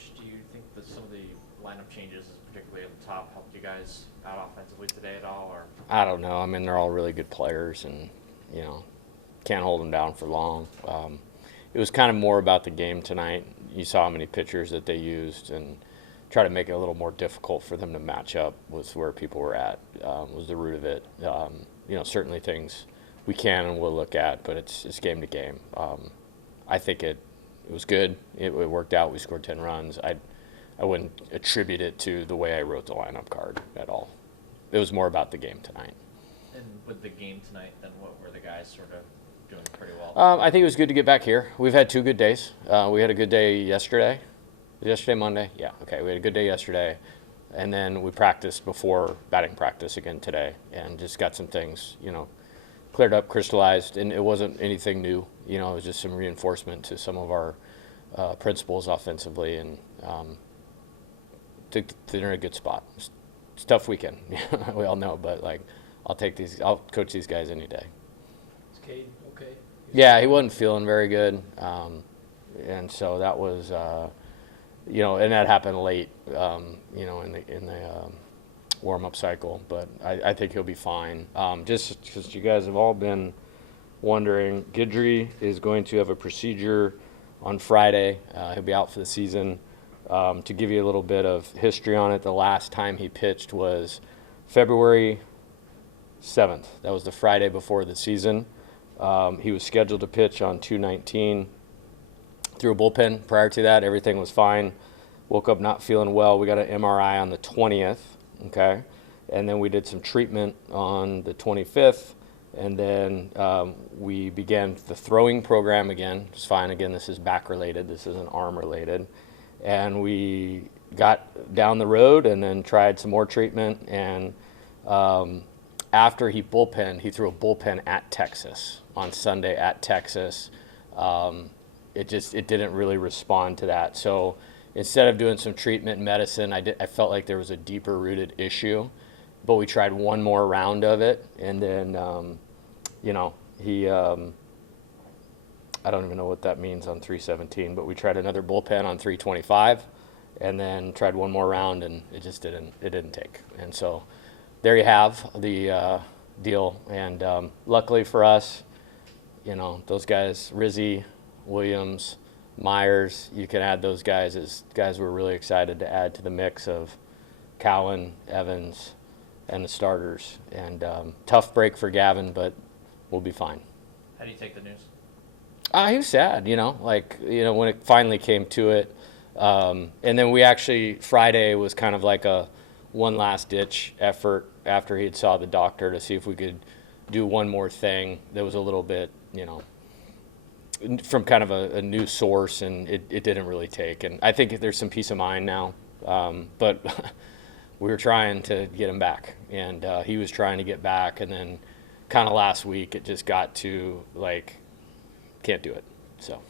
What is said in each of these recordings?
Coach, do you think that some of the lineup changes, particularly at the top, helped you guys out offensively today at all? Or I don't know. I mean, they're all really good players, and can't hold them down for long. It was kind of more about the game tonight. You saw how many pitchers that they used, and try to make it a little more difficult for them to match up with where people were at. Was the root of it. Certainly things we can and will look at, but it's game to game. I think it was good. It worked out. We scored 10 runs. I wouldn't attribute it to the way I wrote the lineup card at all. It was more about the game tonight. And with the game tonight, then what were the guys sort of doing pretty well? I think it was good to get back here. We've had 2 good days. We had a good day yesterday. Yesterday, Monday? Yeah, okay. We had a good day yesterday. And then we practiced before batting practice again today, and just got some things, cleared up, crystallized, and it wasn't anything new. It was just some reinforcement to some of our principles offensively, and they're in a good spot. It's a tough weekend, we all know, but I'll coach these guys any day. Is Cade okay? Yeah, he wasn't feeling very good, and so that was, and that happened late, in the warm-up cycle. But I think he'll be fine. Just because you guys have all been wondering, Guidry is going to have a procedure on Friday. He'll be out for the season. To give you a little bit of history on it, the last time he pitched was February 7th. That was the Friday before the season. He was scheduled to pitch on 2/19. Threw a bullpen prior to that. Everything was fine. Woke up not feeling well. We got an MRI on the 20th, okay? And then we did some treatment on the 25th. And then we began the throwing program again. It's fine. Again, this is back-related. This isn't arm-related. And we got down the road and then tried some more treatment. And after he bullpenned, he threw a bullpen at Texas on Sunday at Texas. It didn't really respond to that. So instead of doing some treatment and medicine, I felt like there was a deeper rooted issue. But we tried one more round of it, and then he I don't even know what that means on 317, but we tried another bullpen on 325, and then tried one more round, and it didn't take. And so there you have the deal. And luckily for us, those guys, Rizzi, Williams, Myers, you can add those guys as guys we're really excited to add to the mix of Cowan, Evans, and the starters. And tough break for Gavin, but we'll be fine. How do you take the news? He was sad, when it finally came to it. And then we actually, Friday was kind of like a one last ditch effort after he had saw the doctor to see if we could do one more thing that was a little bit, from kind of a new source, and it didn't really take. And I think there's some peace of mind now, but we were trying to get him back, and he was trying to get back, and then kind of last week it just got to can't do it. So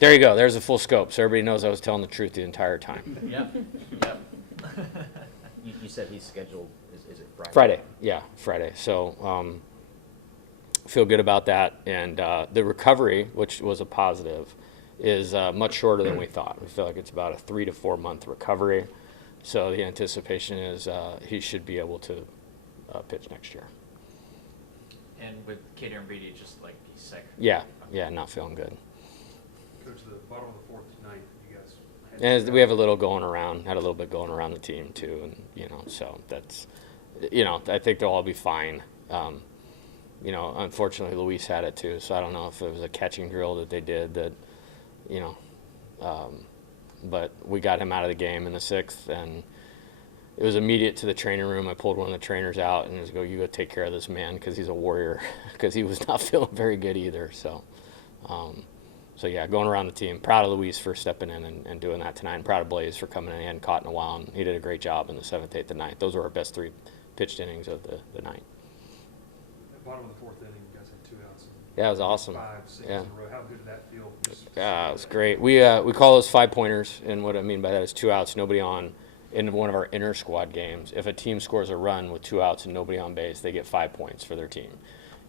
there you go. There's a full scope, so everybody knows I was telling the truth the entire time. Yep. You said he's scheduled, is it Friday? Friday, yeah, Friday. So feel good about that. And the recovery, which was a positive, is much shorter than we thought. We feel like it's about a 3 to 4 month recovery. So the anticipation is he should be able to pitch next year. And with Kader and Beatty, just he's sick. Yeah, not feeling good. Coach, the bottom of the fourth tonight, you guys And we have a little had a little bit going around the team too, and so that's, I think they'll all be fine. Unfortunately, Luis had it too, so I don't know if it was a catching drill that they did that, but we got him out of the game in the 6th, and it was immediate to the training room. I pulled one of the trainers out and just you go take care of this man because he's a warrior, because he was not feeling very good either. So, going around the team. Proud of Luis for stepping in and doing that tonight. And proud of Blaze for coming in. He hadn't caught in a while, and he did a great job in the 7th, 8th, and 9th. Those were our best 3 pitched innings of the night. At the bottom of the 4th inning, you guys had 2 outs. Yeah, it was awesome. 5 6 Yeah. in a row. How good did that feel? Yeah, it was great. We call those 5-pointers, and what I mean by that is 2 outs, nobody on. In one of our inter squad games, if a team scores a run with 2 outs and nobody on base, they get 5 points for their team.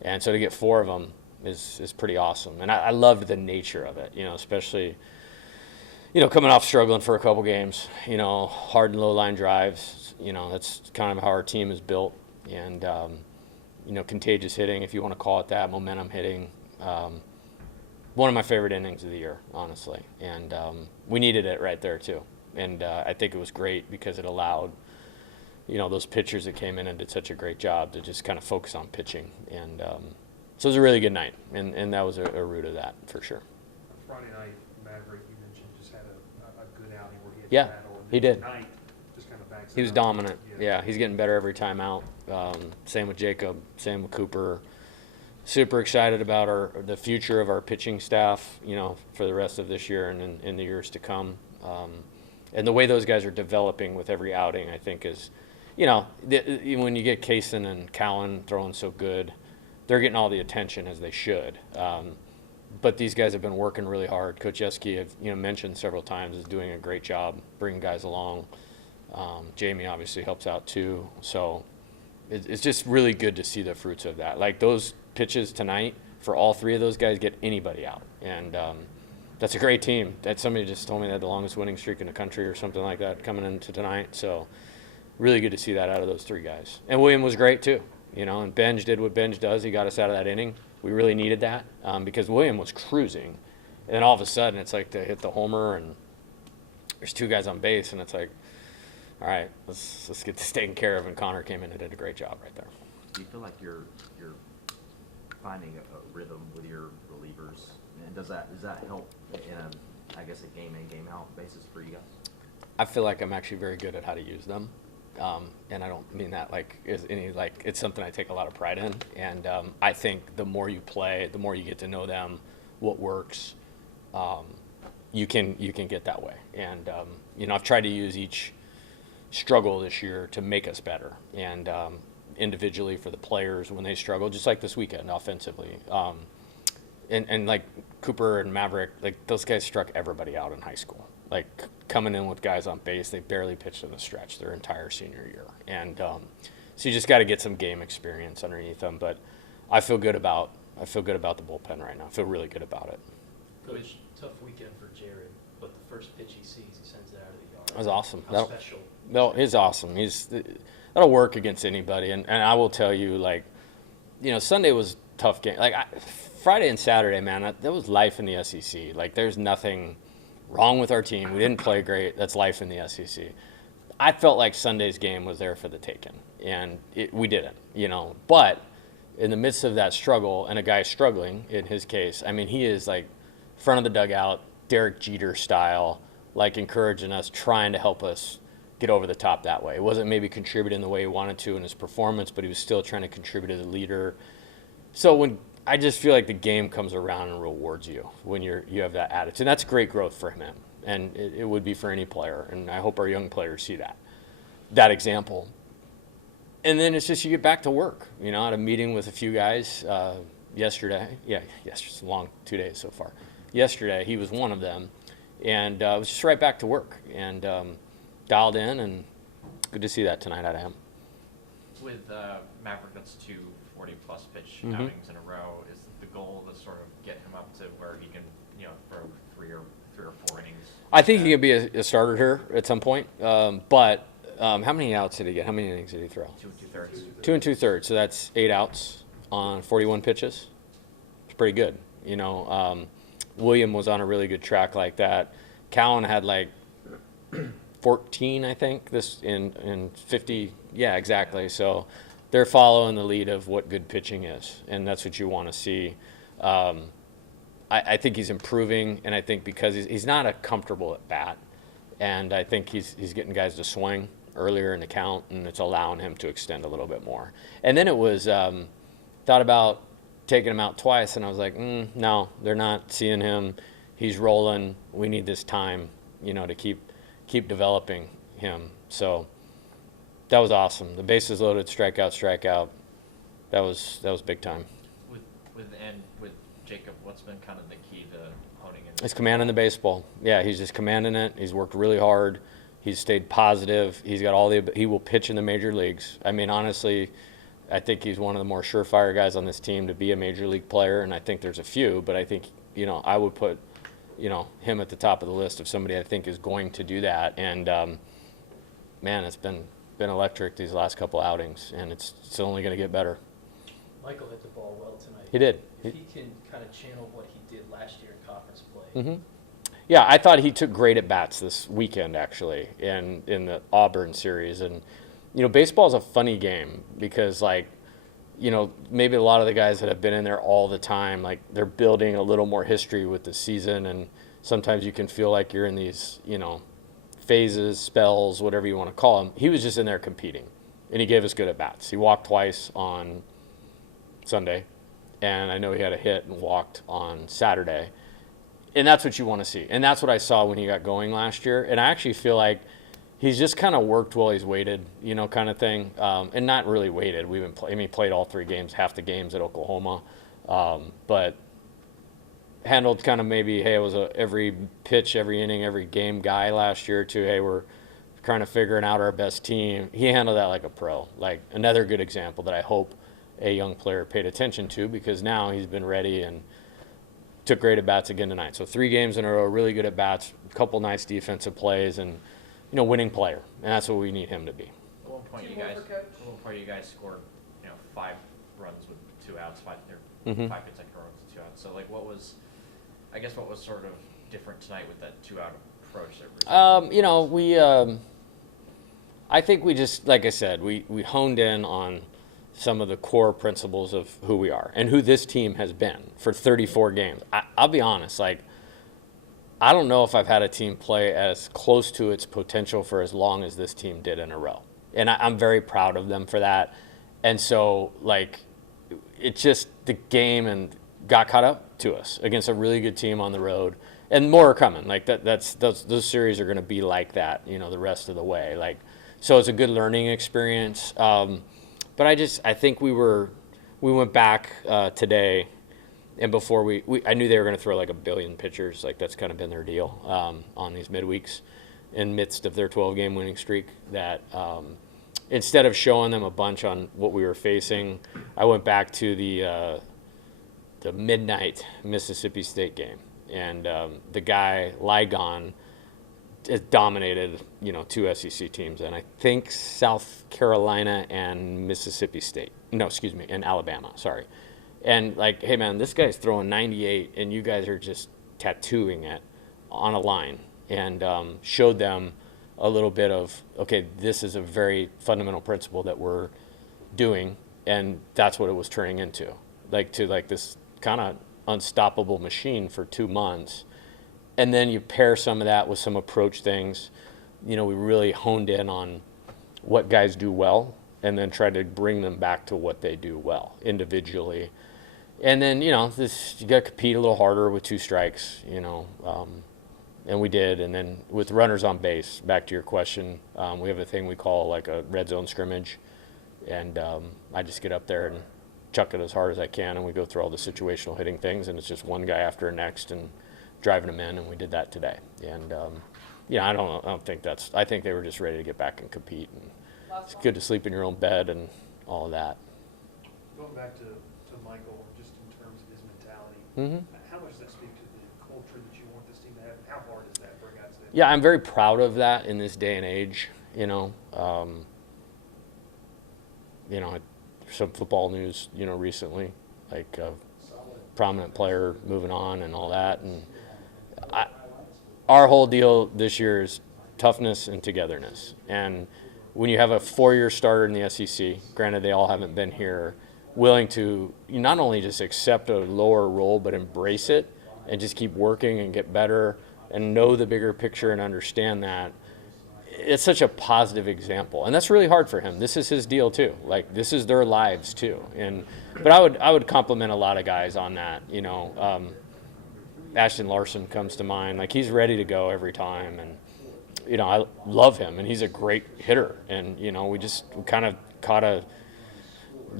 And so to get 4 of them is pretty awesome. And I loved the nature of it, especially coming off struggling for a couple games, hard and low line drives, that's kind of how our team is built. And, contagious hitting, if you want to call it that, momentum hitting. One of my favorite innings of the year, honestly. And we needed it right there, too. And I think it was great because it allowed, those pitchers that came in and did such a great job to just kind of focus on pitching. And so it was a really good night. And that was a root of that, for sure. Friday night, Maverick, you mentioned, just had a good outing where he had Yeah, to battle. And he then did. tonight, just kind of backs He it was up. dominant. Yeah, he's getting better every time out. Same with Jacob, same with Cooper. Super excited about the future of our pitching staff, for the rest of this year and in the years to come. And the way those guys are developing with every outing, I think is, when you get Kaysen and Cowan throwing so good, they're getting all the attention as they should. But these guys have been working really hard. Coach Yeski, I've mentioned several times, is doing a great job bringing guys along. Jamie obviously helps out too. So it's just really good to see the fruits of that. Like those pitches tonight, for all three of those guys, get anybody out. And that's a great team. That somebody just told me they had the longest winning streak in the country or something like that coming into tonight. So really good to see that out of those three guys. And William was great too. And Benj did what Benj does. He got us out of that inning. We really needed that because William was cruising. And then all of a sudden, it's like to hit the homer and there's two guys on base, and it's like, all right, let's get this taken care of. And Connor came in and did a great job right there. Do you feel like you're finding a rhythm with your relievers, and does that help in a game in, game out basis for you guys? I feel like I'm actually very good at how to use them. And I don't mean that it's something I take a lot of pride in. And I think the more you play, the more you get to know them, what works, you can get that way. And I've tried to use each struggle this year to make us better, and individually for the players when they struggle, just like this weekend offensively. And like Cooper and Maverick, like those guys struck everybody out in high school. Like coming in with guys on base, they barely pitched in the stretch their entire senior year. And so you just got to get some game experience underneath them. But I feel good about the bullpen right now. I feel really good about it. Coach, tough weekend for Jared, but the first pitch he sees, he sends it out of the yard. That was awesome. How special? No, he's awesome. That'll work against anybody. And I will tell you, Sunday was a tough game. Friday and Saturday, man, that was life in the SEC. Like, there's nothing wrong with our team. We didn't play great. That's life in the SEC. I felt like Sunday's game was there for the taking, and we didn't, But in the midst of that struggle, and a guy struggling, in his case, I mean, he is like front of the dugout, Derek Jeter style, like encouraging us, trying to help us get over the top that way. It wasn't maybe contributing the way he wanted to in his performance, but he was still trying to contribute as a leader. So I just feel like the game comes around and rewards you when you have that attitude. And that's great growth for him, and it would be for any player. And I hope our young players see that example. And then it's just you get back to work. I had a meeting with a few guys yesterday. Yeah, it's a long 2 days so far. Yesterday, he was one of them, and it was just right back to work and dialed in, and good to see that tonight out of him. With Maverick, that's 2 40-plus pitch Mhm. outings in a row. Is the goal to sort of get him up to where he can, throw three or 4 innings? I think he could be a starter here at some point. But how many outs did he get? How many innings did he throw? 2 2/3. 2 2/3. So that's 8 outs on 41 pitches. It's pretty good. William was on a really good track like that. Cowan had 14, I think, this in 50. Yeah, exactly. So they're following the lead of what good pitching is, and that's what you want to see. I think he's improving, and I think because he's not a comfortable at bat, and I think he's getting guys to swing earlier in the count, and it's allowing him to extend a little bit more. And then it was thought about taking him out twice, and I was like, no, they're not seeing him. He's rolling. We need this time, to keep developing him. So that was awesome. The bases loaded, strikeout. That was big time. With Jacob, what's been kind of the key to honing in? He's commanding the baseball. Yeah, he's just commanding it. He's worked really hard. He's stayed positive. He's got he will pitch in the major leagues. I mean, honestly, I think he's one of the more surefire guys on this team to be a major league player, and I think there's a few, but I think, I would put him at the top of the list of somebody I think is going to do that. And man, it's been electric these last couple outings, and it's only going to get better. Michael hit the ball well tonight. He did. If he can kind of channel what he did last year in conference play. Mm-hmm. Yeah, I thought he took great at bats this weekend, actually, in the Auburn series. And baseball is a funny game because, maybe a lot of the guys that have been in there all the time, they're building a little more history with the season, and sometimes you can feel like you're in these, phases, spells, whatever you want to call them. He was just in there competing, and he gave us good at bats. He walked twice on Sunday, and I know he had a hit and walked on Saturday. And that's what you want to see. And that's what I saw when he got going last year. And I actually feel like he's just kind of worked while he's waited, kind of thing. And not really waited. He played all 3 games, half the games at Oklahoma. But handled kind of maybe, hey, it was every pitch, every inning, every game guy last year too. Hey, we're kind of figuring out our best team. He handled that like a pro. Like another good example that I hope a young player paid attention to, because now he's been ready and took great at bats again tonight. So 3 games in a row, really good at bats, a couple nice defensive plays, and winning player. And that's what we need him to be. At one point, you guys scored 5 runs with 2 outs, 5 consecutive runs with 2 outs. So what was sort of different tonight with that 2-out approach that I think we just, like I said, we honed in on some of the core principles of who we are and who this team has been for 34 games. I'll be honest, I don't know if I've had a team play as close to its potential for as long as this team did in a row. And I'm very proud of them for that. And so, it's just the game and got caught up to us against a really good team on the road. And more are coming. Those series are going to be like that, the rest of the way. So it's a good learning experience. But I think we went back today, and before I knew they were going to throw a billion pitchers. That's kind of been their deal on these midweeks in midst of their 12-game winning streak. That instead of showing them a bunch on what we were facing, I went back to the midnight Mississippi State game, and the guy Ligon has dominated, 2 SEC teams, and I think South Carolina and Mississippi State. No, excuse me, and Alabama, sorry. And hey man, this guy's throwing 98, and you guys are just tattooing it on a line, and showed them a little bit of, okay, this is a very fundamental principle that we're doing, and that's what it was turning into, this kind of unstoppable machine for 2 months. And then you pair some of that with some approach things. We really honed in on what guys do well, and then tried to bring them back to what they do well individually. And then, you got to compete a little harder with 2 strikes, and we did. And then with runners on base, back to your question, we have a thing we call a red zone scrimmage. And I just get up there and chuck it as hard as I can, and we go through all the situational hitting things, and it's just one guy after the next and driving them in, and we did that today. And I think they were just ready to get back and compete, and it's good to sleep in your own bed and all of that. Going back to Michael, just in terms of his mentality, how much does that speak to the culture that you want this team to have, and how hard is that for guys that? Yeah, I'm very proud of that in this day and age. Some football news, recently, prominent player moving on and all that, and our whole deal this year is toughness and togetherness. And when you have a 4-year starter in the SEC, granted they all haven't been here, willing to not only just accept a lower role but embrace it and just keep working and get better and know the bigger picture and understand that, it's such a positive example. And that's really hard for him. This is his deal too. This is their lives too. But I would compliment a lot of guys on that. Ashton Larson comes to mind. He's ready to go every time, and I love him, and he's a great hitter. And we kind of caught a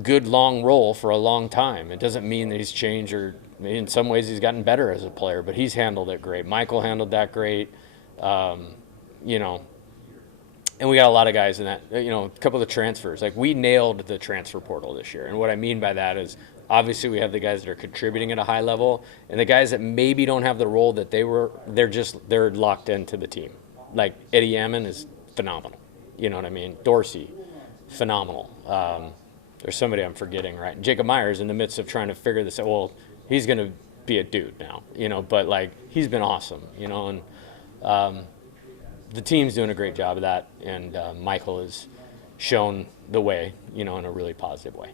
good long roll for a long time. It doesn't mean that he's changed, or in some ways he's gotten better as a player, but he's handled it great. Michael handled that great. And we got a lot of guys in that, a couple of the transfers. We nailed the transfer portal this year. And what I mean by that is Obviously, we have the guys that are contributing at a high level, and the guys that maybe don't have the role that they're locked into the team. Like Eddie Ammon is phenomenal. You know what I mean? Dorsey, phenomenal. There's somebody I'm forgetting, right? Jacob Myers in the midst of trying to figure this out. Well, he's going to be a dude now, but like he's been awesome, and the team's doing a great job of that, and Michael has shown the way, in a really positive way.